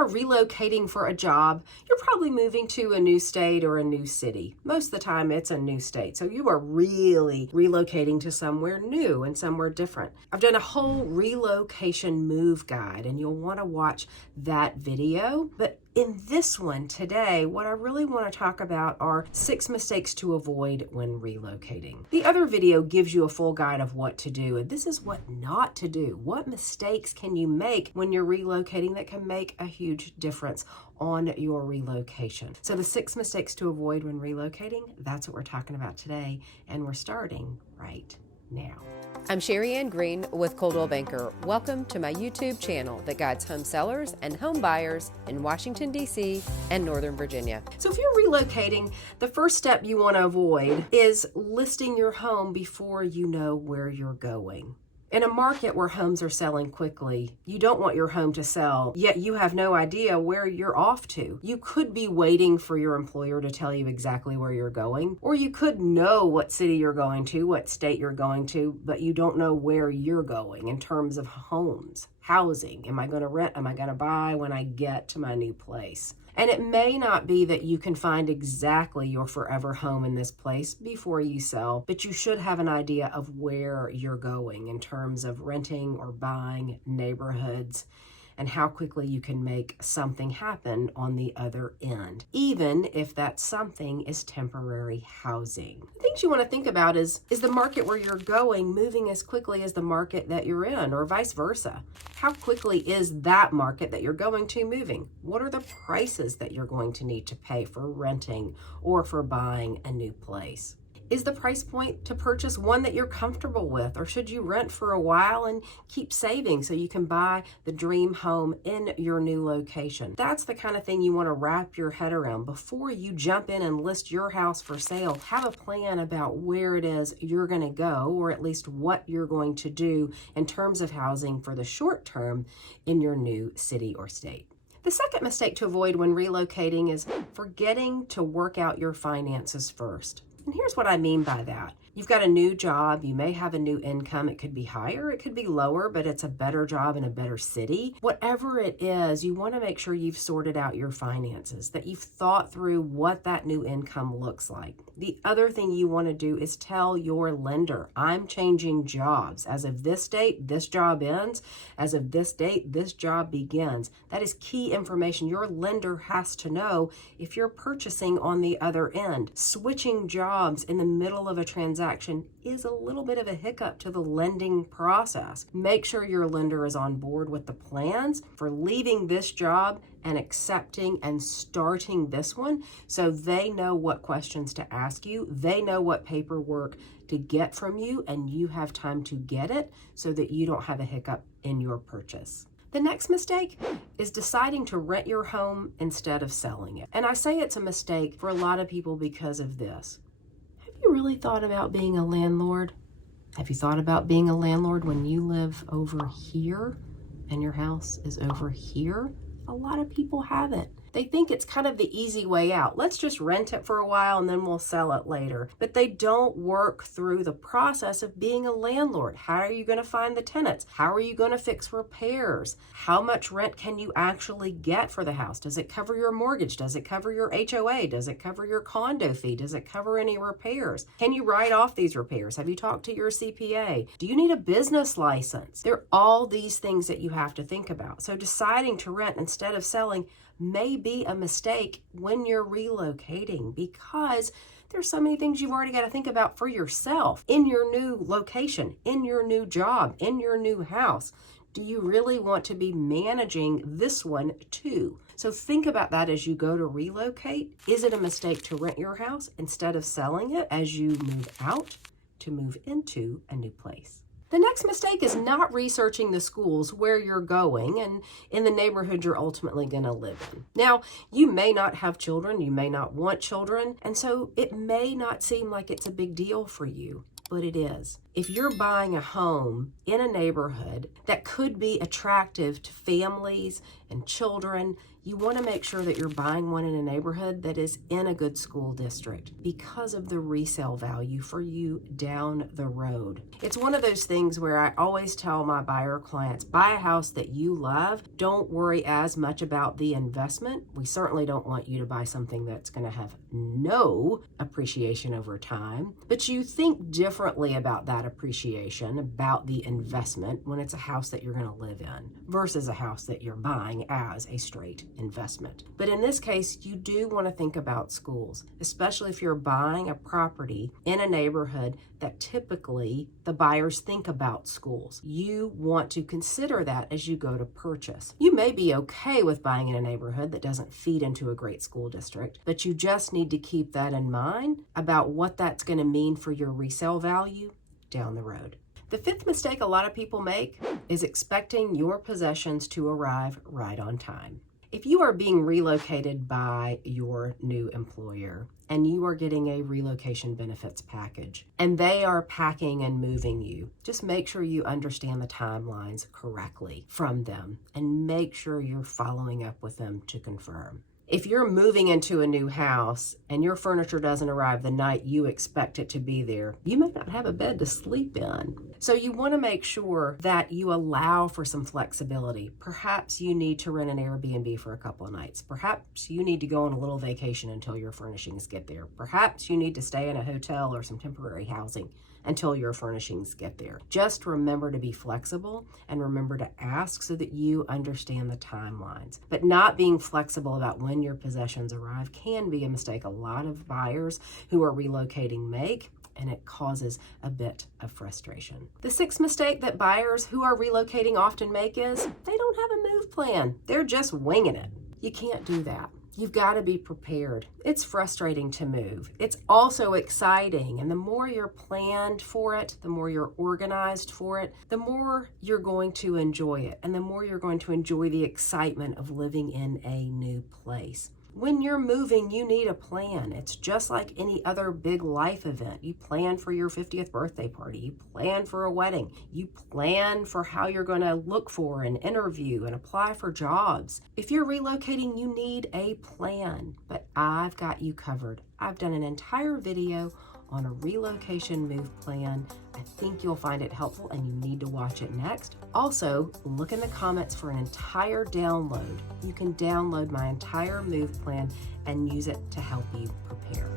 are relocating for a job, you're probably moving to a new state or a new city. Most of the time it's a new state. So you are really relocating to somewhere new and somewhere different. I've done a whole relocation move guide and you'll want to watch that video. But in this one today, what I really want to talk about are 6 mistakes to avoid when relocating. The other video gives you a full guide of what to do, and this is what not to do. What mistakes can you make when you're relocating that can make a huge difference on your relocation? So the 6 mistakes to avoid when relocating, that's what we're talking about today, and we're starting right now. I'm Sherry Ann Green with Coldwell Banker. Welcome to my YouTube channel that guides home sellers and home buyers in Washington, D.C. and Northern Virginia. So if you're relocating, the first step you want to avoid is listing your home before you know where you're going. In a market where homes are selling quickly, you don't want your home to sell, yet you have no idea where you're off to. You could be waiting for your employer to tell you exactly where you're going, or you could know what city you're going to, what state you're going to, but you don't know where you're going in terms of homes, housing. Am I going to rent? Am I going to buy when I get to my new place? And it may not be that you can find exactly your forever home in this place before you sell, but you should have an idea of where you're going in terms of renting or buying, neighborhoods, and how quickly you can make something happen on the other end, even if that something is temporary housing. The things you want to think about is the market where you're going moving as quickly as the market that you're in, or vice versa? How quickly is that market that you're going to moving? What are the prices that you're going to need to pay for renting or for buying a new place? Is the price point to purchase one that you're comfortable with, or should you rent for a while and keep saving so you can buy the dream home in your new location? That's the kind of thing you want to wrap your head around before you jump in and list your house for sale. Have a plan about where it is you're going to go, or at least what you're going to do in terms of housing for the short term in your new city or state. The second mistake to avoid when relocating is forgetting to work out your finances first. And here's what I mean by that. You've got a new job, you may have a new income. It could be higher, it could be lower, but it's a better job in a better city. Whatever it is, you want to make sure you've sorted out your finances, that you've thought through what that new income looks like. The other thing you want to do is tell your lender, I'm changing jobs. As of this date, this job ends. As of this date, this job begins. That is key information your lender has to know if you're purchasing on the other end. Switching jobs in the middle of a transaction is a little bit of a hiccup to the lending process. Make sure your lender is on board with the plans for leaving this job and accepting and starting this one, so they know what questions to ask you, they know what paperwork to get from you, and you have time to get it so that you don't have a hiccup in your purchase. The next mistake is deciding to rent your home instead of selling it. And I say it's a mistake for a lot of people because of this. Have you really thought about being a landlord? Have you thought about being a landlord when you live over here and your house is over here? A lot of people haven't. They think it's kind of the easy way out. Let's just rent it for a while and then we'll sell it later. But they don't work through the process of being a landlord. How are you going to find the tenants? How are you going to fix repairs? How much rent can you actually get for the house? Does it cover your mortgage? Does it cover your HOA? Does it cover your condo fee? Does it cover any repairs? Can you write off these repairs? Have you talked to your CPA? Do you need a business license? There are all these things that you have to think about. So deciding to rent instead of selling may be a mistake when you're relocating, because there's so many things you've already got to think about for yourself in your new location, in your new job, in your new house. Do you really want to be managing this one too? So think about that as you go to relocate. Is it a mistake to rent your house instead of selling it as you move out to move into a new place? The next mistake is not researching the schools where you're going and in the neighborhood you're ultimately going to live in. Now, you may not have children, you may not want children, and so it may not seem like it's a big deal for you, but it is. If you're buying a home in a neighborhood that could be attractive to families and children, you want to make sure that you're buying one in a neighborhood that is in a good school district because of the resale value for you down the road. It's one of those things where I always tell my buyer clients, buy a house that you love. Don't worry as much about the investment. We certainly don't want you to buy something that's going to have no appreciation over time, but you think differently about that appreciation, about the investment when it's a house that you're going to live in versus a house that you're buying as a straight investment. But in this case, you do want to think about schools, especially if you're buying a property in a neighborhood that typically the buyers think about schools. You want to consider that as you go to purchase. You may be okay with buying in a neighborhood that doesn't feed into a great school district, but you just need to keep that in mind about what that's going to mean for your resale value down the road. The fifth mistake a lot of people make is expecting your possessions to arrive right on time. If you are being relocated by your new employer and you are getting a relocation benefits package and they are packing and moving you, just make sure you understand the timelines correctly from them and make sure you're following up with them to confirm. If you're moving into a new house and your furniture doesn't arrive the night you expect it to be there, you may not have a bed to sleep in. So you want to make sure that you allow for some flexibility. Perhaps you need to rent an Airbnb for a couple of nights. Perhaps you need to go on a little vacation until your furnishings get there. Perhaps you need to stay in a hotel or some temporary housing until your furnishings get there. Just remember to be flexible and remember to ask so that you understand the timelines. But not being flexible about when your possessions arrive can be a mistake a lot of buyers who are relocating make, and it causes a bit of frustration. The sixth mistake that buyers who are relocating often make is they don't have a move plan. They're just winging it. You can't do that. You've got to be prepared. It's frustrating to move. It's also exciting. And the more you're planned for it, the more you're organized for it, the more you're going to enjoy it. And the more you're going to enjoy the excitement of living in a new place. When you're moving, you need a plan. It's just like any other big life event. You plan for your 50th birthday party. You plan for a wedding. You plan for how you're going to look for and interview and apply for jobs. If you're relocating, you need a plan. But I've got you covered. I've done an entire video on a relocation move plan. I think you'll find it helpful and you need to watch it next. Also, look in the comments for an entire download. You can download my entire move plan and use it to help you prepare.